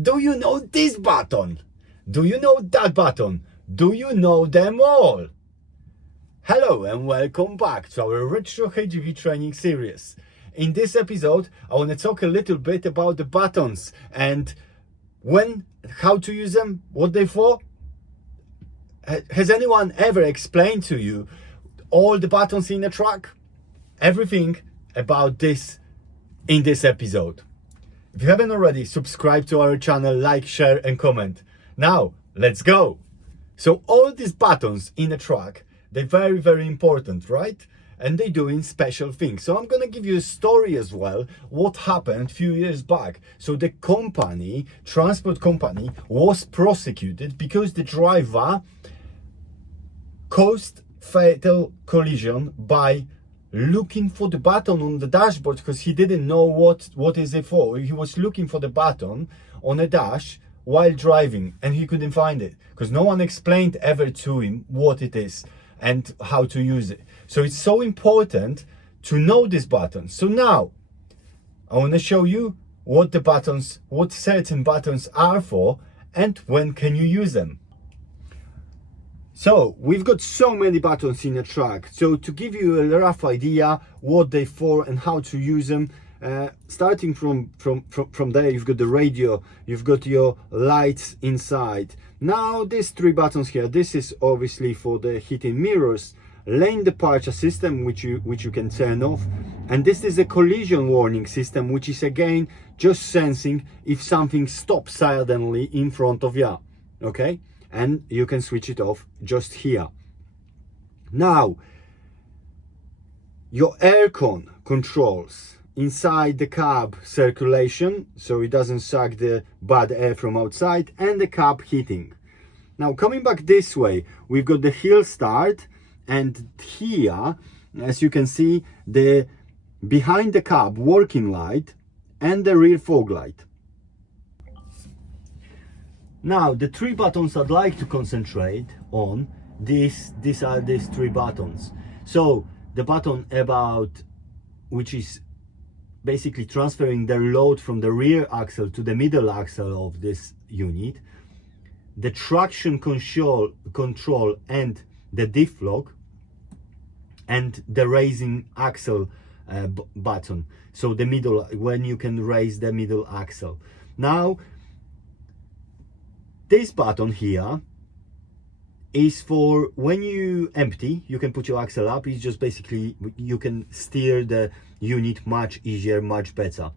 Do you know this button? Do you know that button? Do you know them all? Hello and welcome back to our Retro HGV training series. In this episode, I want to talk a little bit about the buttons and how to use them, what they're for. Has anyone ever explained to you all the buttons in a truck? Everything about this in this episode. If you haven't already, subscribe to our channel, like, share and comment. Now, let's go. So all these buttons in a truck, they're very, very important, right? And they're doing special things. So I'm gonna give you a story as well, what happened a few years back. So the transport company was prosecuted because the driver caused fatal collision by looking for the button on the dashboard because he didn't know what is it for. He was looking for the button on a dash while driving and he couldn't find it because no one explained ever to him what it is and how to use it. So it's so important to know this button. So now I want to show you what certain buttons are for and when can you use them. So we've got so many buttons in a truck. So to give you a rough idea what they're for and how to use them, starting from there, you've got the radio, you've got your lights inside. Now these three buttons here, this is obviously for the heating mirrors, lane departure system, which you can turn off, and this is a collision warning system, which is again just sensing if something stops suddenly in front of you. Okay, and you can switch it off just here. Now your aircon controls inside the cab circulation, so it doesn't suck the bad air from outside, and the cab heating. Now coming back this way, we've got the hill start, and here, as you can see, the behind the cab working light and the rear fog light. Now the three buttons I'd like to concentrate on, these are these three buttons. So the button which is basically transferring the load from the rear axle to the middle axle of this unit, the traction control and the diff lock, and the raising axle button, so the middle, when you can raise the middle axle. Now this button here is for when you empty, you can put your axle up. It's just basically you can steer the unit much easier, much better.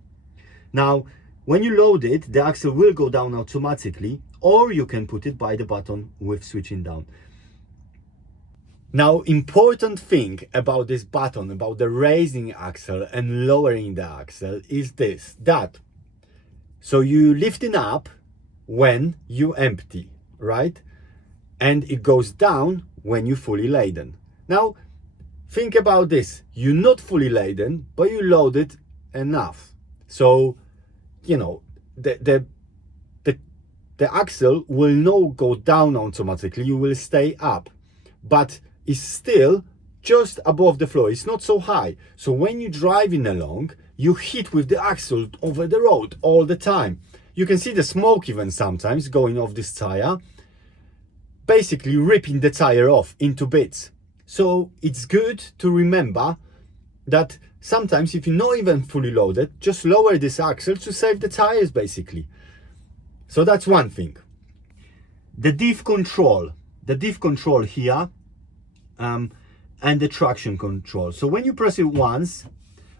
Now when you load it, the axle will go down automatically, or you can put it by the button with switching down. Now, important thing about this button, about the raising axle and lowering the axle, is that so you lifting up when you empty, right? And it goes down when you fully laden. Now think about this, you're not fully laden, but you loaded enough, so you know the axle will not go down automatically, you will stay up, but it's still just above the floor, it's not so high. So when you're driving along, you hit with the axle over the road all the time. You can see the smoke even sometimes going off this tire, basically ripping the tire off into bits. So it's good to remember that sometimes if you're not even fully loaded, just lower this axle to save the tires basically. So that's one thing. The diff control here, and the traction control. So when you press it once,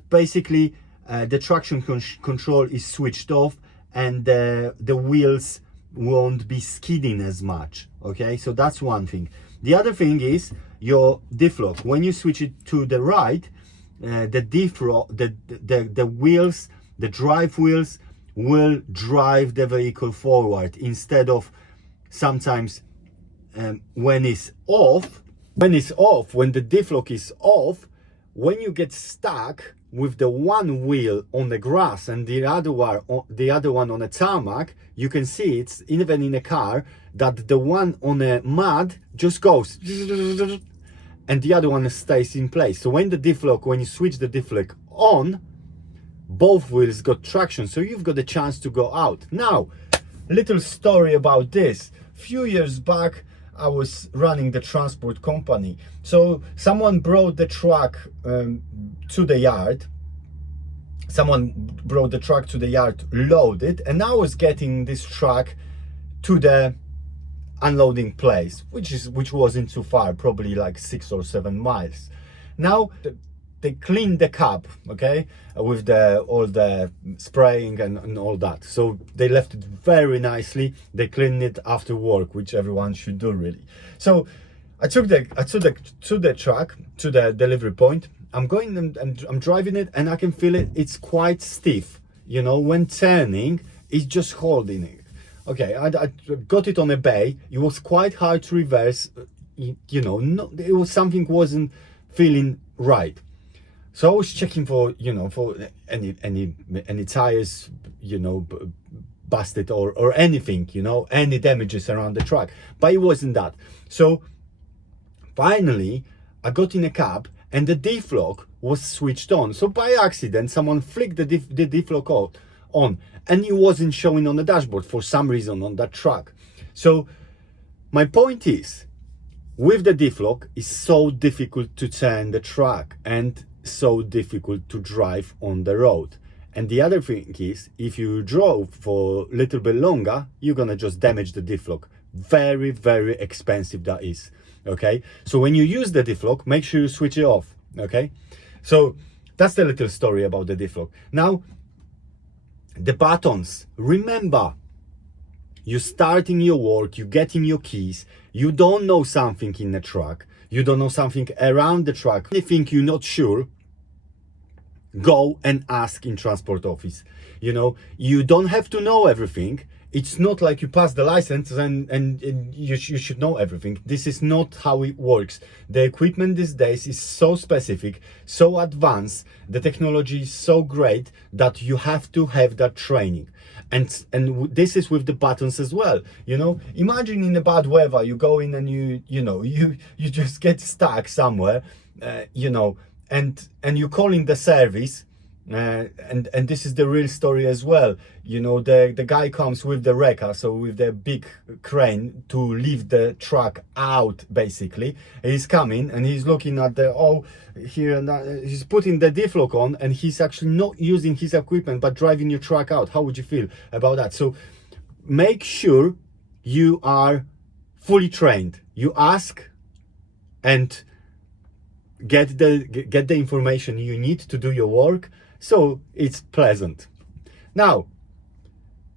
basically the traction control is switched off and the wheels won't be skidding as much. Okay, so that's one thing. The other thing is your diff lock. When you switch it to the right, the wheels, the drive wheels will drive the vehicle forward instead of sometimes when it's off, when the diff lock is off, when you get stuck with the one wheel on the grass and the other one on a tarmac, you can see it's even in a car that the one on a mud just goes and the other one stays in place. So when you switch the diff lock on, both wheels got traction, so you've got a chance to go out. Now little story about this. Few years back, I was running the transport company. So someone brought the truck to the yard. Someone brought the truck to the yard loaded, and I was getting this truck to the unloading place, which wasn't too far, probably like 6 or 7 miles. Now they cleaned the cab, okay, with all the spraying and all that. So they left it very nicely. They cleaned it after work, which everyone should do, really. So I took the truck to the delivery point. I'm going and I'm driving it, and I can feel it. It's quite stiff, you know, when turning, it's just holding it. Okay, I got it on a bay. It was quite hard to reverse, you know, it was something wasn't feeling right. So I was checking for, you know, for any tires, you know, busted or anything, you know, any damages around the truck, but it wasn't that. So finally I got in a cab, and the diff lock was switched on. So by accident, someone flicked the diff lock on, and it wasn't showing on the dashboard for some reason on that truck. So my point is, with the diff lock, it's so difficult to turn the truck and so difficult to drive on the road. And the other thing is, if you drove for a little bit longer, you're gonna just damage the diff lock. Very, very expensive that is. Okay, so when you use the diff lock, make sure you switch it off. Okay, so that's the little story about the diff lock. Now, the buttons. Remember, you're starting your work, you're getting your keys, you don't know something in the truck, you don't know something around the truck, anything you're not sure, go and ask in transport office. You know, you don't have to know everything. It's not like you pass the license and you should know everything. This is not how it works. The equipment these days is so specific, so advanced, the technology is so great that you have to have that training. And this is with the buttons as well. You know, imagine in the bad weather, you go in and you just get stuck somewhere, you know, and you're calling the service. And this is the real story as well. You know, the guy comes with the wrecker, so with the big crane to lift the truck out, basically. He's coming and he's looking at the here and that. He's putting the diff lock on, and he's actually not using his equipment but driving your truck out. How would you feel about that? So make sure you are fully trained. You ask and get the information you need to do your work, so it's pleasant. Now,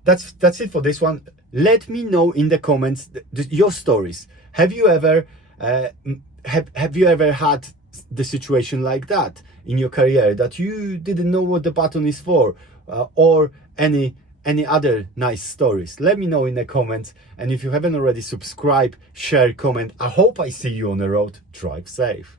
that's it for this one. Let me know in the comments your stories. Have you ever have you ever had the situation like that in your career, that you didn't know what the button is for, or any other nice stories? Let me know in the comments. And if you haven't already, subscribe, share, comment. I hope I see you on the road. Drive safe.